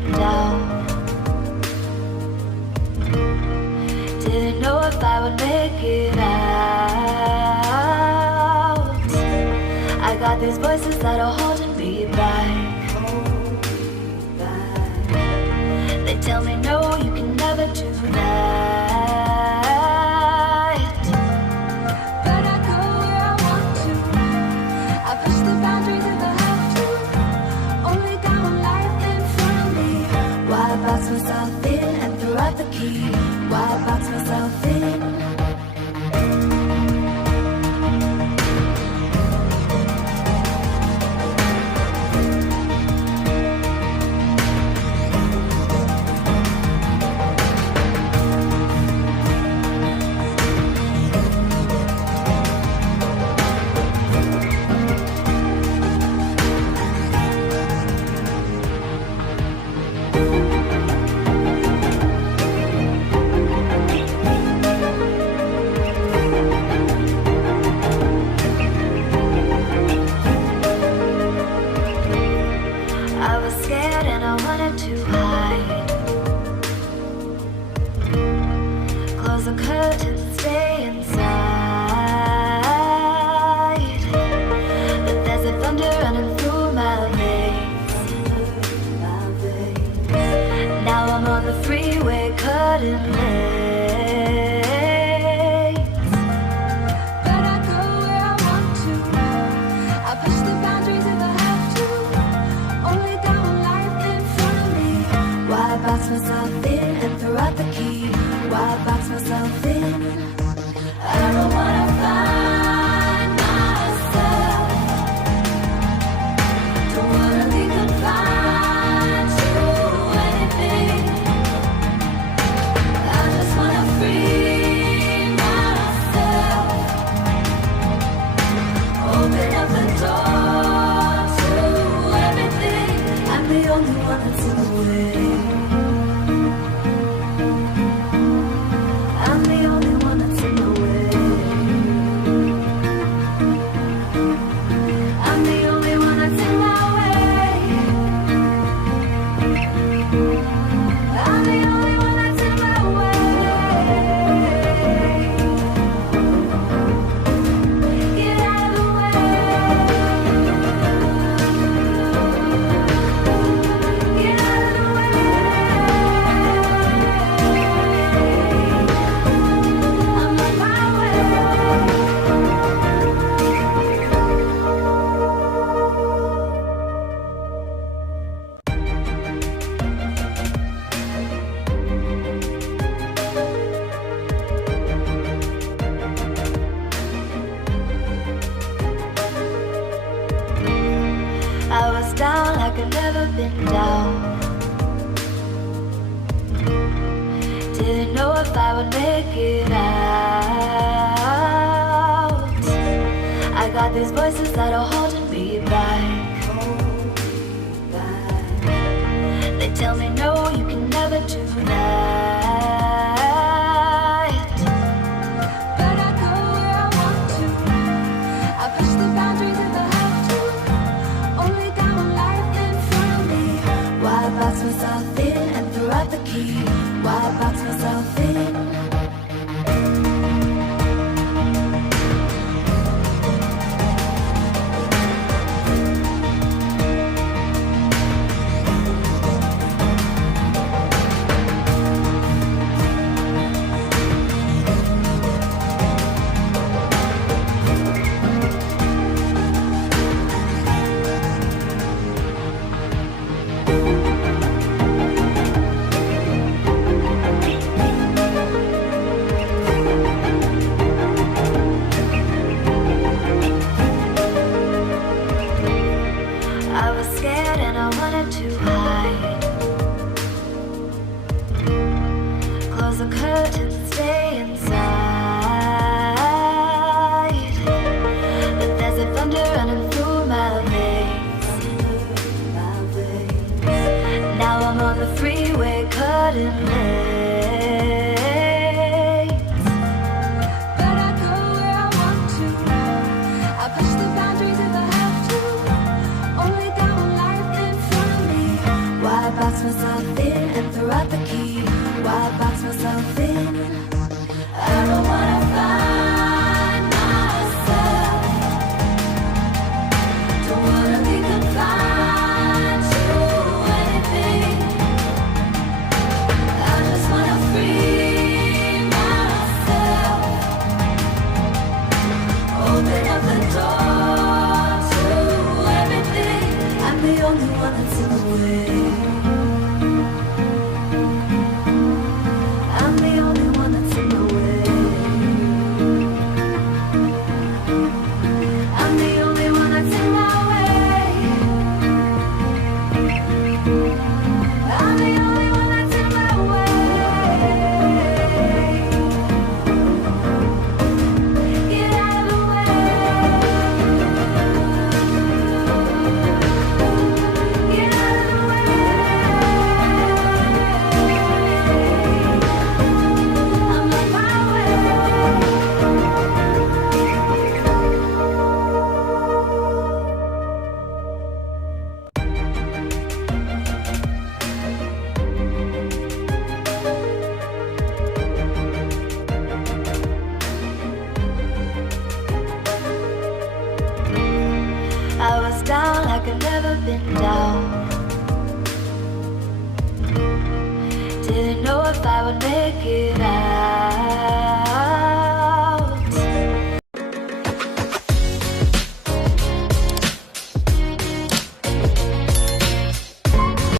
been down. Didn't know if I would make it out. I got these voices that are holding me back. They tell me no, you can never do that. But I go where I want to. I push the boundaries if I have to. Only got one life in front of me. Why box myself in and throw out the key? Why box myself in? Why I box myself in and throw out the key. Why I box myself in? I don't wanna find myself. Don't wanna be confined to anything. I just wanna free myself. Open up the door to everything. I'm the only one that's in the way. I'm the only one that's in the way. I'm the only one that's in my way. I'm the only one that's in my way. Get out of the way. Get out of the way. I'm on my way. I was down like I've never been down. Didn't know if I would make it out.